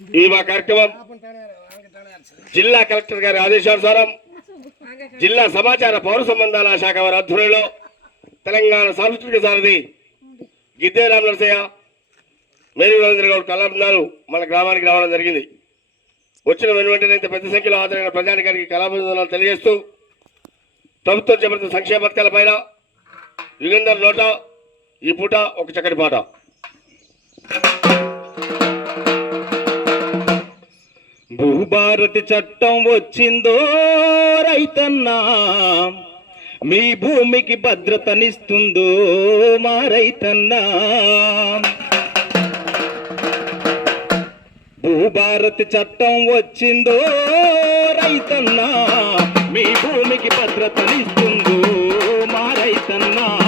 ఈ మా కార్యక్రమం. జిల్లా కలెక్టర్ గారి ఆదేశానుసారం జిల్లా సమాచార పౌర సంబంధాల శాఖ వారి ఆధ్వర్యంలో తెలంగాణ సాంస్కృతిక సారథి గిద్దే రామ నరసయ్య మేరీ రవీంద్ర గౌడ్ కళాబృందాలు మన గ్రామానికి రావడం జరిగింది. వచ్చిన వెనువెంటనే ఇంత పెద్ద సంఖ్యలో హాజరైన ప్రజానికానికి కళాబృందాలు తెలియజేస్తూ ప్రభుత్వం చేపడుతున్న సంక్షేమ పథకాలపైన యుగంధర్ నోట ఈ పూట ఒక చక్కటి పాట. భారతి చట్టం వచ్చిందో రైతన్నా మీ భూమికి భద్రతనిస్తుందో మా రైతన్నా. భూభారతి చట్టం వచ్చిందో రైతన్నా మీ భూమికి భద్రతనిస్తుందో మా రైతన్నా.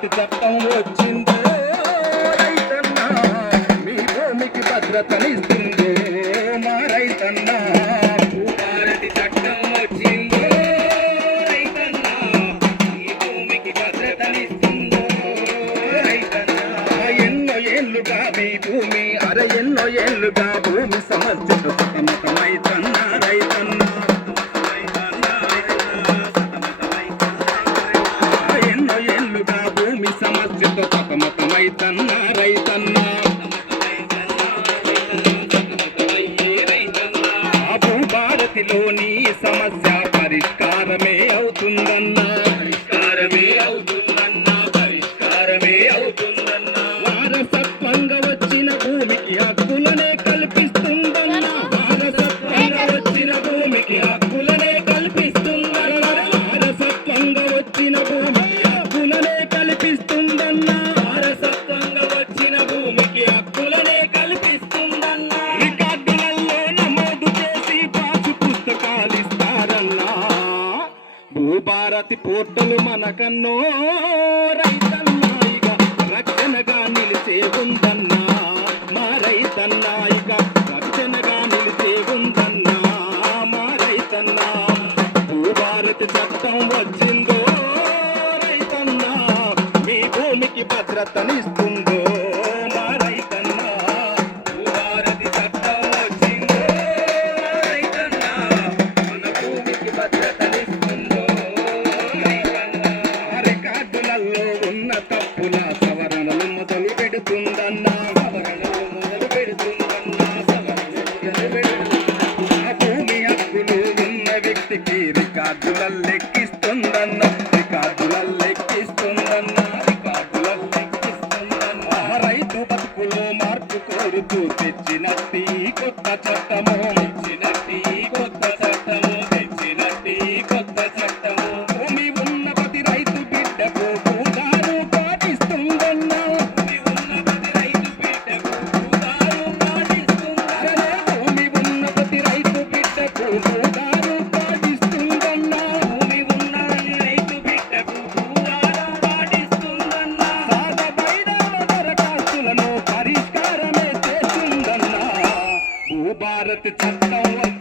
భూభారతి చట్టం వచ్చిందో. రైతన్నా మీ భూమికి భద్రతనిస్తుందో. మా రైతన్నా భూభారతి చట్టం వచ్చిందో. రైతన్నా మీ భూమికి భద్రతనిస్తుందో. రైతన్నా ఎన్నో ఏళ్ళుగా మీ భూమి అర ఎన్నో ఏళ్ళుగా భూమి సమస్యతో సతమతమైతన్నా. రైతన్నా సతమతమైతన్న రైతన్న. ఆ భూభారతిలోని సమస్య పరిష్కారమే. జాతి పోర్టలు మనకన్నో రైతన్నా రక్షణగా నిలిచే ఉందన్నా. మా రైతన్నా రక్షణగా నిలిచే ఉందన్నా. మా రైతన్నా భూభారతి చట్టం వచ్చిందో రైతన్నా మీ భూమికి భద్రతనిస్తుంది. పార్టీకి రికార్డుల లెక్కిస్తుందన్న రికార్డుల లెక్కిస్తుందన్న రికార్డుల లెక్కిస్తుందన్న రైతు బతుకులు మార్పు కోరుతూ తెచ్చిన టీ కొత్త చట్టము తెచ్చిన టీ కొత్త చట్టము తెచ్చిన టీ కొత్త చట్టము. பாரத் சட்டம்